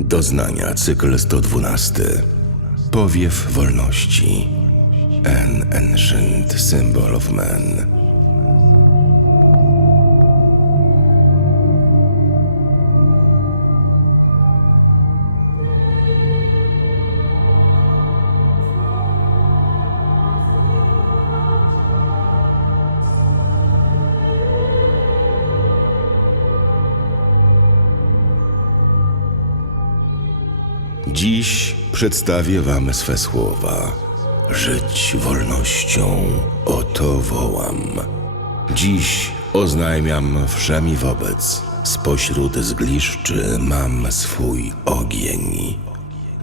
Doznania, cykl 112. Powiew wolności. An ancient symbol of man. Dziś przedstawię wam swe słowa. Żyć wolnością, oto wołam. Dziś oznajmiam wszem i wobec, spośród zgliszczy mam swój ogień.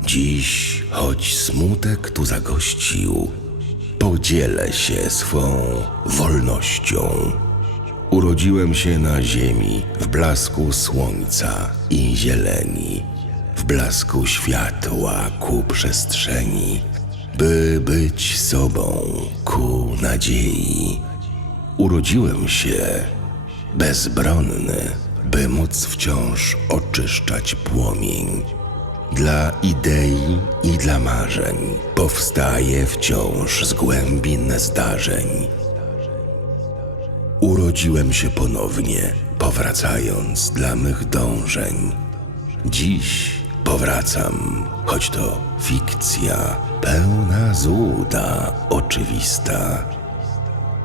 Dziś, choć smutek tu zagościł, podzielę się swą wolnością. Urodziłem się na ziemi w blasku słońca i zieleni, w blasku światła ku przestrzeni, by być sobą ku nadziei. Urodziłem się bezbronny, by móc wciąż oczyszczać płomień. Dla idei i dla marzeń powstaje wciąż z głębin zdarzeń. Urodziłem się ponownie, powracając dla mych dążeń. Dziś powracam, choć to fikcja, pełna złuda, oczywista.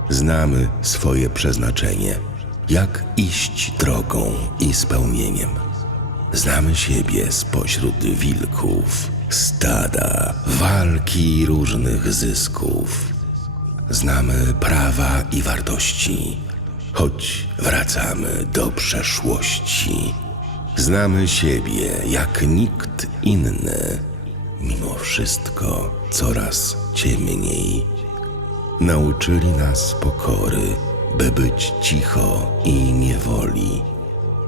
Znamy swoje przeznaczenie, jak iść drogą i spełnieniem. Znamy siebie spośród wilków, stada, walki różnych zysków. Znamy prawa i wartości, choć wracamy do przeszłości. Znamy siebie jak nikt inny, mimo wszystko coraz ciemniej. Nauczyli nas pokory, by być cicho i niewoli.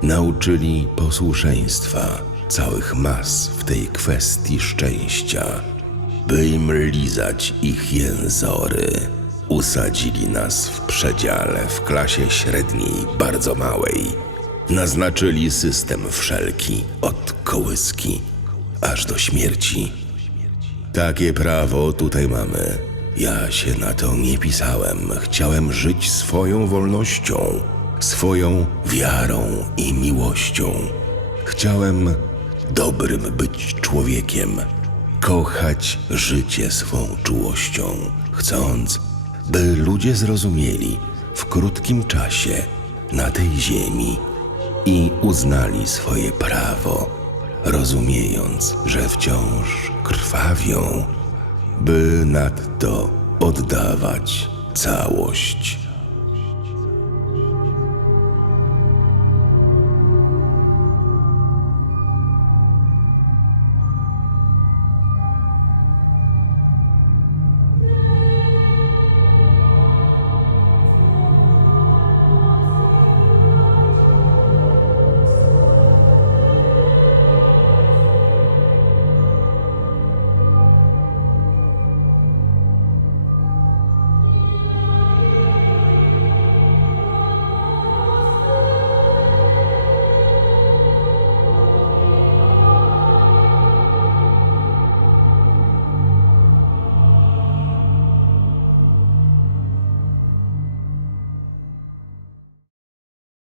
Nauczyli posłuszeństwa całych mas w tej kwestii szczęścia, by im lizać ich jęzory. Usadzili nas w przedziale w klasie średniej, bardzo małej. Naznaczyli system wszelki, od kołyski aż do śmierci. Takie prawo tutaj mamy. Ja się na to nie pisałem. Chciałem żyć swoją wolnością, swoją wiarą i miłością. Chciałem dobrym być człowiekiem, kochać życie swą czułością, chcąc, by ludzie zrozumieli w krótkim czasie na tej ziemi i uznali swoje prawo, rozumiejąc, że wciąż krwawią, by nadto oddawać całość.